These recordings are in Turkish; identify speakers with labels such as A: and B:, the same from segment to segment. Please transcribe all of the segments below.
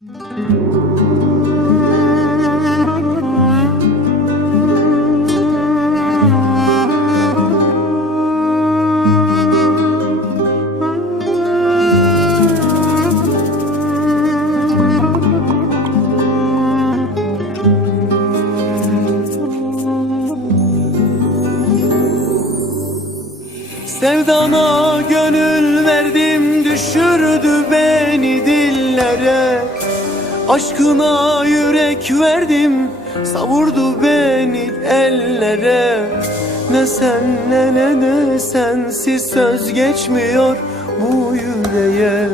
A: Sevdana gönül verdim düşürdü beni dillere Aşkına yürek verdim savurdu beni ellere. Ne sen ne ne sensiz söz geçmiyor bu yüreğe.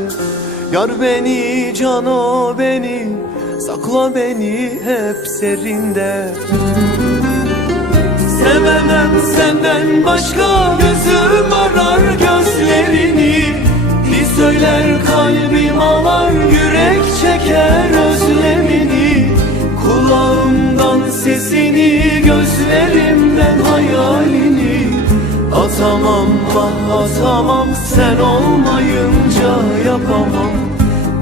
A: Yar beni cano beni sakla beni hep serinde. Sevemem senden başka gözüm Atamam sen olmayınca yapamam.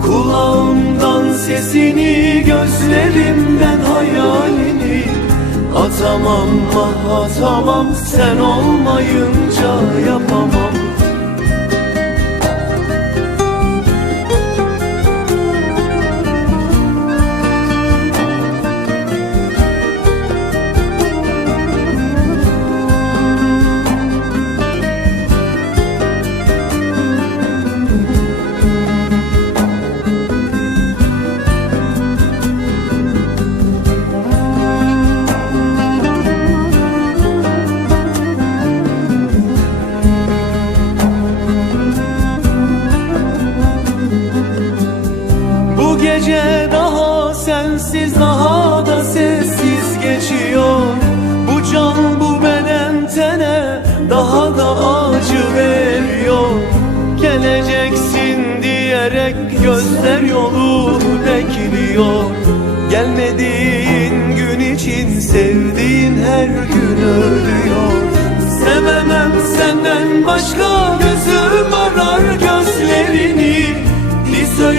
A: Kulağımdan sesini gözlerimden hayalini Atamam. Ah atamam sen olmayınca yapamam gece daha sensiz daha da sessiz geçiyor. Bu can bu beden tene daha da acı veriyor. Geleceksin diyerek gözler yolu bekliyor. Gelmediğin gün için sevdiğin her gün ölüyor. Sevemem senden başka gözüm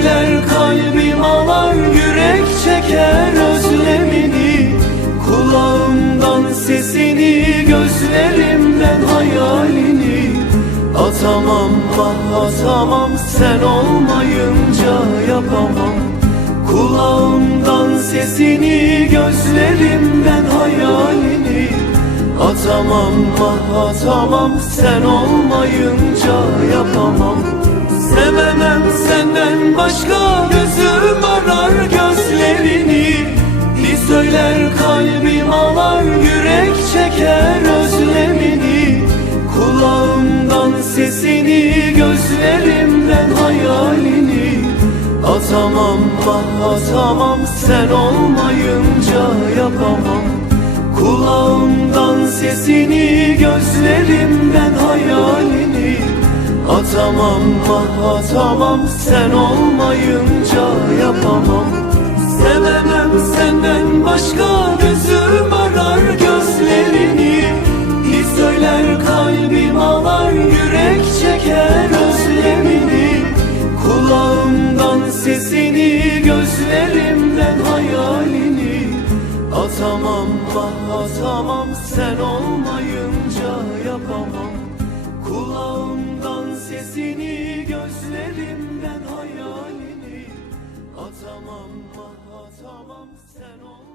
A: söyler kalbim ağlar yürek çeker özlemini. Kulağımdan sesini gözlerimden hayalini. Atamam ah atamam sen olmayınca yapamam. Kulağımdan sesini gözlerimden hayalini. Atamam ah atamam sen olmayınca yapamam. Sevemem başka gözüm arar gözlerini. Bir söyler kalbim ağlar yürek çeker özlemini. Kulağımdan sesini gözlerimden hayalini. Atamam ah atamam sen olmayınca yapamam. Kulağımdan sesini hayalini Atamam ah atamam sen olmayınca yapamam. Sevemem senden başka gözüm arar gözlerini. Bir söyler kalbim ağlar yürek çeker özlemini. Kulağımdan sesini gözlerimden hayalini. Atamam ah atamam sen olmayınca yapamam Kulağımdan sesini gözlerimden hayalini Atamam ah atamam. Sen olmayınca